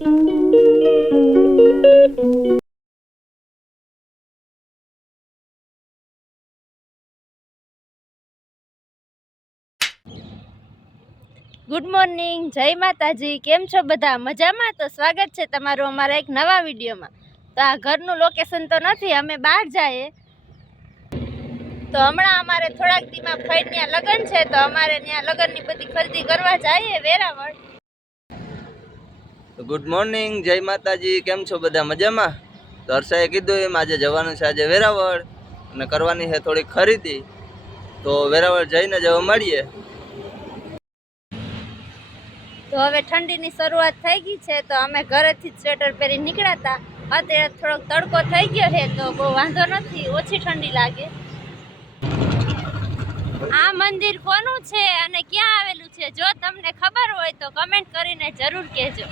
Good morning, જય માતાજી. કેમ છો બધા? મજામાં? તો સ્વાગત છે તમારું અમારા એક નવા વિડીયોમાં. તો આ ઘરનું લોકેશન તો નથી, અમે બહાર જઈએ. તો હમણાં અમારે થોડાક દીમાં ફઈ ત્યાં લગ્ન છે, તો અમારે ત્યાં લગ્નની બધી ખરીદી કરવા જઈએ વેરાવળ. ગુડ મોર્નિંગ, જય માતાજી. કેમ છો બધા? મજામાં? તો હર્ષાએ કીધું એમ આજે જવાનું છે આજે વેરાવળ અને કરવાની છે થોડીક ખરીદી. તો વેરાવળ જઈને જ હવે મળીએ. તો હવે ઠંડીની શરૂઆત થઈ ગઈ છે, તો અમે ઘરેથી જ સ્વેટર પહેરી નીકળ્યા હતા. અત્યારે થોડોક તડકો થઈ ગયો છે, તો બહુ વાંધો નથી, ઓછી ઠંડી લાગે. આ મંદિર કોનું છે અને ક્યાં આવેલું છે, જો તમને ખબર હોય તો કમેન્ટ કરીને જરૂર કહેજો.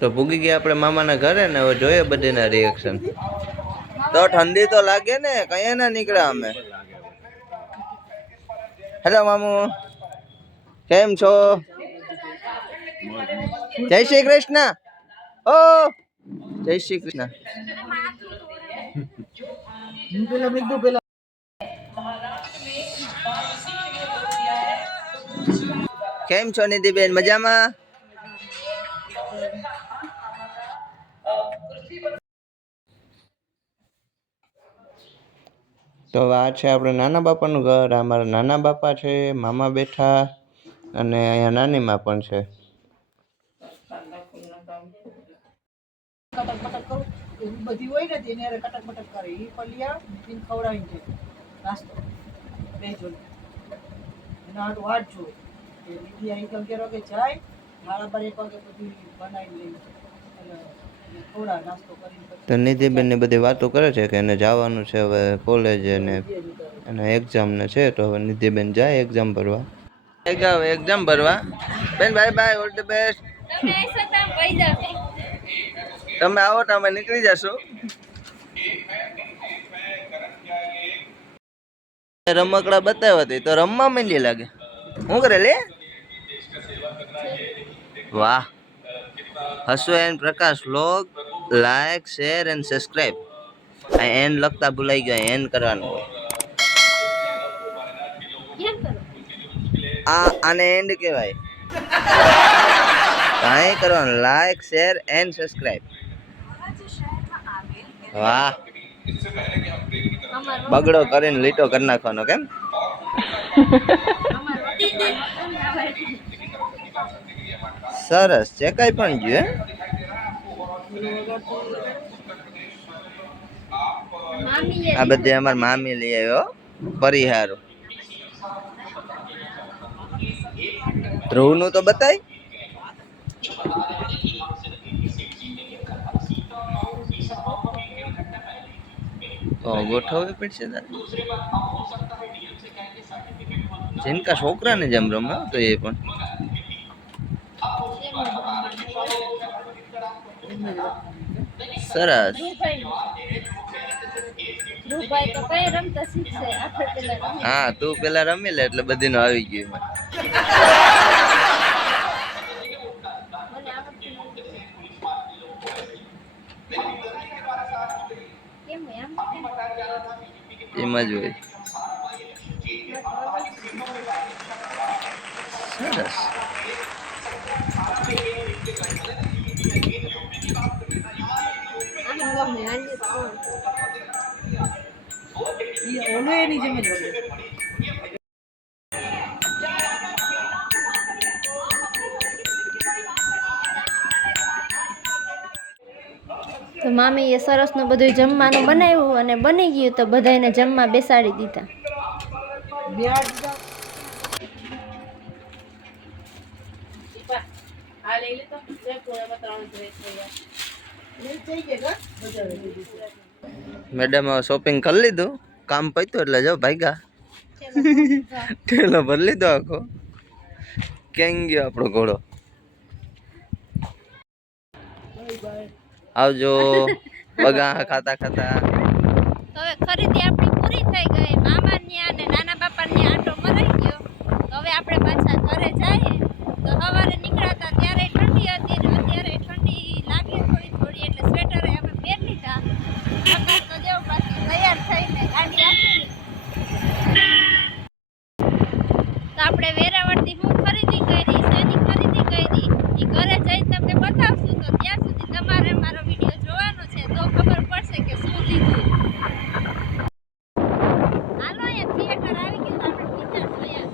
તો ભૂગી ગયા આપણે મામાના ઘરે ને હવે જોઈએ બધીના રિએક્શન. તો ઠંડી તો લાગે ને, કયા ના નીકળ્યા અમે. હેલો મામુ, કેમ છો? જય શ્રી કૃષ્ણ. ઓ જય શ્રી કૃષ્ણ. કેમ છો નિધિબેન? મજામાં? તો આ છે આપણે નાના બાપાનું ઘર. અમારા નાના બાપા છે, મામા બેઠા અને અહીંયા નાનીમાં પણ છે. બધી હોય ને તેને કટક મટક કરે એ પલિયા ખવડાવી છે નાસ્તો બેજો એના વાટ જોઈ લીધી અહીં અગિયાર વાગે જાય, મારા પર 1 વાગે બધું બનાવી લઈ ખવડા નાસ્તો કરીને. તો નિધિબેન ની બધી વાતો કરે છે કે એને જવાનું છે હવે કોલેજ અને એક્ઝામ ને છે, તો હવે નિધિબેન જાય એક્ઝામ ભરવા. એક્ઝામ ભરવા. બેન bye bye, all the best. તમે આવો તો અમે નીકળી જશું. રમકડા બતાવ્યા હતી તો રમવા માંડી લાગે. શું કરે લે? વાહ. Hasu N Prakash vlog, like share and subscribe. આ એન લખતા ભૂલાઈ ગયો, એન કરવાનું હોય. આને એન્ડ કહેવાય. કાંઈ કરવાનું, લાઈક શેર એન્ડ સબસ્ક્રાઇબ. વાહ. બગડો કરીને લીટો કરી નાખવાનો કેમ? સરસ છે, કઈ પણ ગયું. આ બધી અમાર મામી લઈ આવ્યો પરિહારો. ધ્રુવ નું તો બતાય. ગોઠવવી પડશે જેનકા છોકરા ને જેમ રમે તો એ પણ સરસ. હા, તું પેલા રમી લે એટલે બધી નું આવી ગયું. એમ જ હોય. સરસ. એની જેમ જ તો મામીએ સરસનું બધું જમવાનું બનાવ્યું અને બની ગયું, તો બધાને જમવા બેસાડી દીધા. મેડમ શોપિંગ કરી લીધું, કામ પત્યું એટલે જો ભાગ્યા. ઠેલો ભરી લીધો આખો. ક્યાં ગયો આપણો ઘોડો? આવજો બગા ખાતા ખાતા. હવે ખરીદી આપણી પૂરી થઈ ગઈ. મામા ન્યા અને નાના બાપા ન્યા આટો આપણે વેરાવળથી હું ખરીદી કરી, શેની ખરીદી કરી એ ઘરે જઈને તમને બતાવશું. તો ત્યાં સુધી તમારે મારો વિડીયો જોવાનો છે, તો ખબર પડશે કે શું લીધું. હાલો અહીંયા થિયેટર આવી ગયું, તો આપણે પિક્ચર જોયા.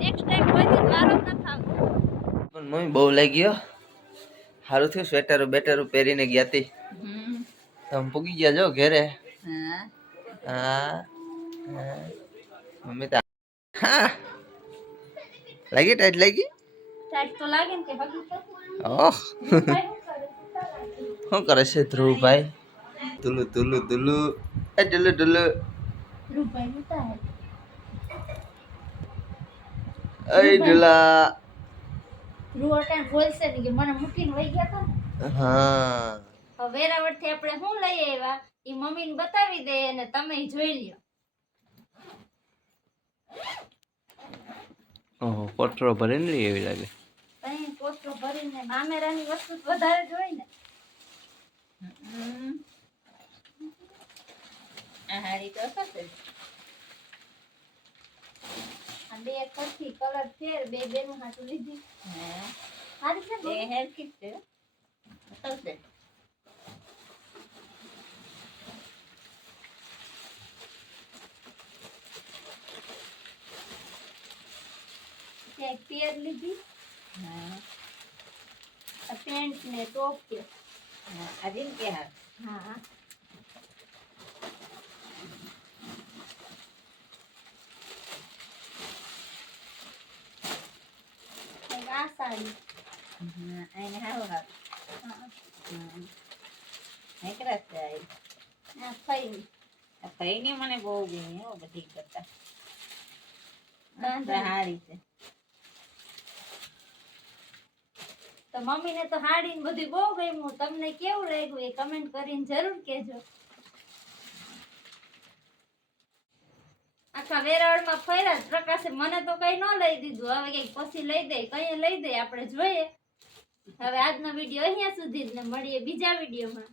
નેક્સ્ટ ટાઈમ કોઈથી વારો ન થાવ. પણ મમ્મી બહુ લાગી ગયો. સારું થયું સ્વેટરો બેટરો પહેરીને ગયા હતી. તમે પૂગી ગયા જો ઘેરે. હા મમ્મી તો હા લાગી ટાઈટ લાગી. ટાઈટ તો લાગે ને કે હકીકત. ઓહ શું કરે છે ધ્રુવભાઈ? તુલુ તુલુ તુલુ એ તુલુ તુલુ રૂપાઈ ઉતા એ ઢુલા. રૂવા ટાઈમ બોલશે ને કે મને મૂકીને વહી ગયા હતા. હા હવે વેરાવળથી આપણે શું લઈ આવ્યા એ મમ્મીને બતાવી દે અને તમે જોઈ લ્યો. ઓહો કોટરો ભરીને લઈ એવી લાગે. કઈ પોસ્ટો ભરીને મામેરાની વસ્તુ વધારે જોઈ ને. આ હારી તો હશે. આ બે સરખી કલર ફેર બે બેનું હાથું લીધી. હારી છે બે હેરકી છે. હશે. એક પેર લીધી. આ પેન્ટ ને ટોપ કે અજીન કે હા આ સાડી એને હારો હારો એકરા સાડી આ ફઈની મને બહુ ગમી હો બધી કરતા હારી છે. તો મમ્મીને તો હાડી ને બધું બહુ ગમ્યું. તમને કેવું લાગ્યું એ કમેન્ટ કરીને જરૂર કહેજો. આખા વેરાવળમાં ફર્યા પ્રકાશે મને તો કઈ ન લઈ દીધું. હવે કઈક પછી લઈ દે, કઈ લઈ દે આપણે જોઈએ. હવે આજનો વિડીયો અહીંયા સુધી જ ને મળીએ બીજા વિડીયોમાં.